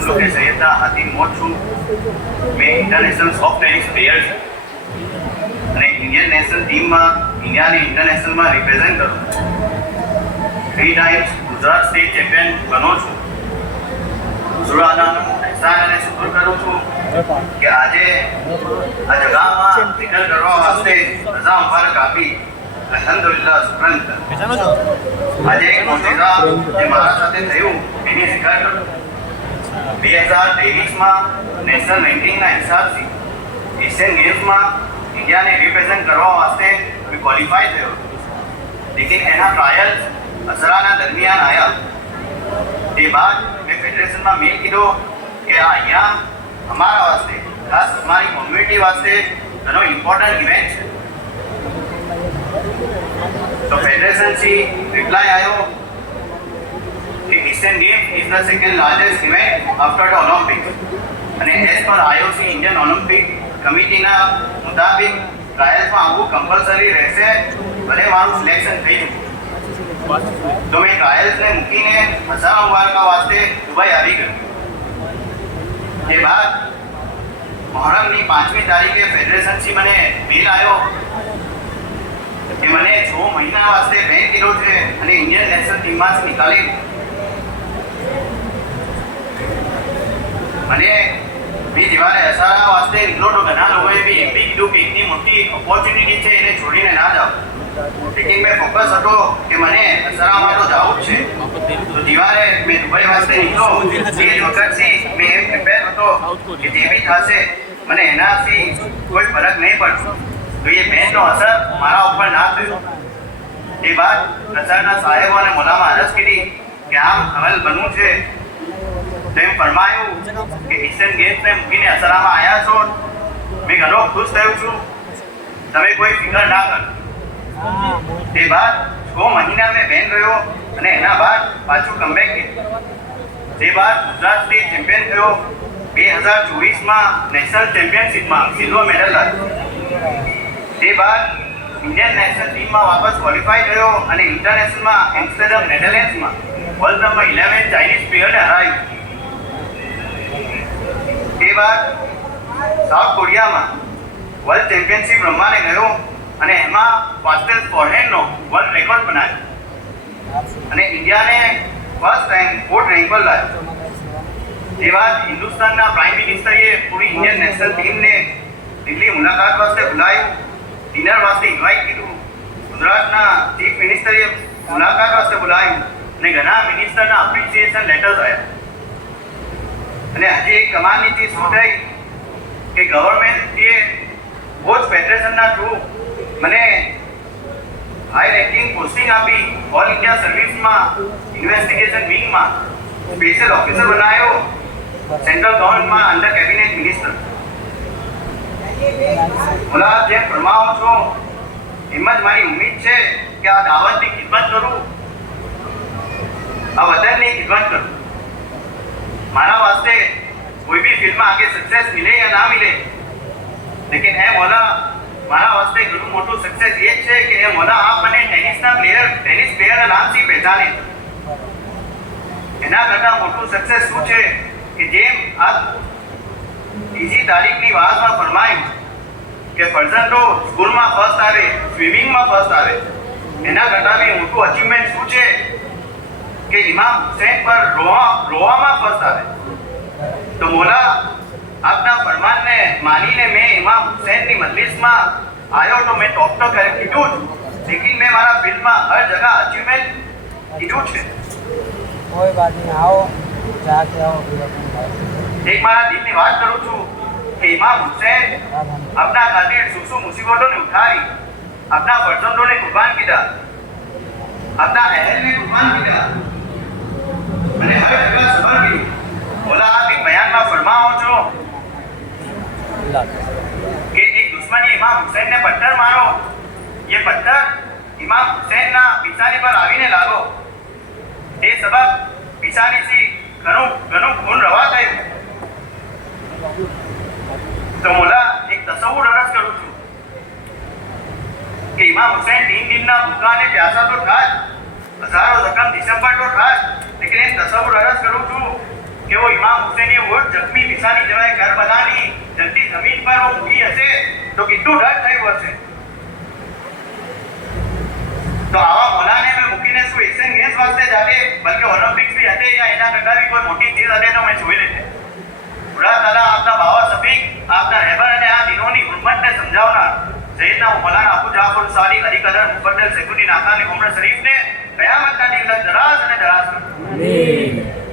लोग के सैयदा हातिम मोट छू मैं इंटरनेशनल सॉफ्ट टेनिस प्लेयर અને ઇન્ડિયન નેશનલ ટીમમાં ઇન્ડિયાને ઇન્ટરનેશનલમાં રિપ્રેઝેન્ટ કરું 3 ટાઈમ્સ ગુજરાત સ્ટેટ ચેમ્પિયન બનો છું। સુરાદાનો એહસાન અને શુક્ર કરું છું કે આજે આ જગામાં નિકલ કરવા વાસ્તે રજા મુબારક આપી। અલ્હમ્દુલિલ્લાહ શુક્રન। આજે એક મોજીઝા જે મારા સાથે થયું એની શિકાર કરું। 2023માં નેશનલ રેન્કિંગના હિસાબથી એશિયન ગેમ્સમાં इंडिया ने रिप्रेजेंट करवा वास्ते मैं क्वालिफाई थे, लेकिन एना ट्रायल्स असराना दरमियान आया ते बाद मैं फेडरेशन में मेल कीधो कि आ अहींया हमारा वास्ते खास हमारी कम्युनिटी वास्ते घणो इम्पोर्टंट इवेंट है। तो फेडरेशन से रिप्लाई आयो कि Asian Games is the second largest event after the Olympics અને as per IOC Indian Olympic કમિટીના મુતાબિક ટ્રાયલ્સમાં આવવું કમ્પલસરી રહેશે ભલે મારું સિલેક્શન થઈ ચૂક્યું। તો મેં ટ્રાયલ્સને મૂકીને હજારો મુબારકા વાસ્તે દુબઈ આવી ગયો। તે બાદ મોહરમની 5મી તારીખે ફેડરેશનથી મને મેલ આવ્યો કે મને 6 મહિના વાસ્તે બેન કર્યો છે અને ઇન્ડિયન નેશનલ ટીમમાંથી નિકાલી મને भी दीवारे असारा वास्ते निकलो तो घना लोगों भी एम भी कीधु कि इतनी मोटी अपॉर्चुनिटी है इन्हें छोड़ीने ना जाओ, लेकिन मैं फोकस हतो कि मने असारा में तो जाऊँ छे। तो दीवारे मैं दुबई वास्ते निकलो ये वक्त से मैं एम प्रिपेर हतो कि जे भी थासे मने एनाथी कोई फरक नहीं पड़तो। तो ये बेननो असर मारा ऊपर ना थयो। ए बात नसरना साहेबोने मोलामां अरज करी कि आम अमल बनવું છે। તેમ ફરમાયું કે એશિયન ગેમ્સને મૂકીને અસરામાં આવ્યા છો, મેં ઘણો ખુશ થયો છું, તમે કોઈ ફિકર ના કરો। તે બાદ 6 મહિના મેં બેન રહ્યો અને એના બાદ પાછું કમબેક કર્યું। તે બાદ ગુજરાત સ્ટેટ ચેમ્પિયન થયો। 2024માં નેશનલ ચેમ્પિયનશિપમાં સિલ્વર મેડલ લાવ્યો। તે બાદ ઇન્ડિયન નેશનલ ટીમમાં વાપસ ક્વોલિફાઈ થયો અને ઇન્ટરનેશનલમાં એમ્સ્ટરડમ નેધરલેન્ડ્સમાં વર્લ્ડ નંબર 11 ચાઇનીઝ પ્લેયરને હરાવ્યું। તે બાદ સાઉથ કોરિયામાં વર્લ્ડ ચેમ્પિયનશિપ રમવાને ગયો અને એમાં ફાસ્ટેસ્ટ ફોરહેન્ડનો વર્લ્ડ રેકોર્ડ બનાવ્યો અને ઇન્ડિયાને ફર્સ્ટ રેન્ક 4th રેન્ક પર લાવ્યો। તે બાદ હિન્દુસ્તાનના પ્રાઇમ મિનિસ્ટરે પૂરી ઇન્ડિયન નેશનલ ટીમને દિલ્હી મુલાકાત વાસ્તે બોલાવ્યું, ડિનર વાસ્તે ઇન્વાઇટ કર્યું। ગુજરાતના ચીફ મિનિસ્ટરે મુલાકાત વાસ્તે બોલાવ્યું અને ઘણા મિનિસ્ટરના એપ્રિસિએશન લેટર્સ આવ્યા। અને હજી એક કમાલની ચીજ શું થઈ કે ગવર્મેન્ટે બોજ ફેડરેશનના થ્રુ મને હાઈ રેન્કિંગ પોસ્ટિંગ આપી। ઓલ ઇન્ડિયા સર્વિસમાં ઇન્વેસ્ટિગેશન વિંગમાં સ્પેશિયલ ઓફિસર બનાવ્યો સેન્ટ્રલ ગવર્મેન્ટમાં અંડર કેબિનેટ મિનિસ્ટર। બોલા જેમ ફરમાવો છો એમ જ મારી ઉમ્મીદ છે કે આ દાવતની ખિદમત કરું, આ વતનની ખિદમત કરું। मारा वास्ते कोई भी फिल्म में आगे सक्सेस मिले या ना मिले, लेकिन है मौला मारा वास्ते घणું મોટું सक्सेस ये છે કે એ મौला आप મને ટેનિસ પ્લેયર ના નામથી પહેચાને। એના કરતા મોટું सक्सेस શું છે કે જેમ આ ત્રીજી તારીખની વાતમાં ફરમાયું કે ફરજંદો સ્કૂલમાં ફર્સ્ટ આવે, સ્વિમિંગમાં ફર્સ્ટ આવે, એના કરતા બી મોટું અચીવમેન્ટ શું છે કે इमाम हुसैन पर रोवा फर्स्ट आवे। तो मौला आपना फरमान ने मानी ने मैं इमाम हुसैन की मजलिस में आयो तो मैं टॉप तो कर कीधु, लेकिन मैं मारा फील्ड में हर जगह अचीवमेंट कीधु छे। कोई बात नहीं, आओ जाके आओ। एक मारा दिल की बात करूं छू कि इमाम हुसैन अपना खातिर सुसु मुसीबतों ने उठाई, अपना फरजंदों ने कुर्बान किया, अपना अहल ने कुर्बान किया અને હવે જગત સફળ કર્યું। બોલા આપ એક બયાનમાં ફરમાવો છો કે એક દુશ્મની ઇમામ હુસૈનને પથ્થર મારો, ये पत्थर इमाम हुसैन ना पिछानी पर आवीने लागो, એ સબબ पिछानीથી ઘણું ખૂન રવા થયું। તો મોલા એક તસવ્વુર અરજ કરું છું કે ઇમામ હુસૈન 3 દિનના ભૂખા અને પ્યાસા તો था, हजारों जख्म दिसंबर तो था, लेकिन एक तस्वुर अर्ज करूं छूं कि वो इमाम हुसैन ये वोट जख्मी पिसानी जगह घर बनानी जल्दी जमीन पर वो मूकी हसे तो कितनु डर थयो हसे। तो आवा मोलाने में મૂકીને શું એશિયન ગેમ્સ વાસ્તે જાતે બલકે ઓલિમ્પિક્સ भी હતે या એના કરતા भी કોઈ મોટી ચીજ હતે તો મેં જોઈ લેતે। ખુદા તાલા આપના બાવા સફીક આપના રહેબર અને આ દિનોની હુરમતને સમજાવનાર સૈયદના મૌલાના અબુ જાફર સાદિક અલી કદર મુફદ્દલ સૈફુદ્દીન આખાની ઉમ્ર શરીફને કયામતના દિન લગ દરાજ અને દરાજ કરે। આમીન।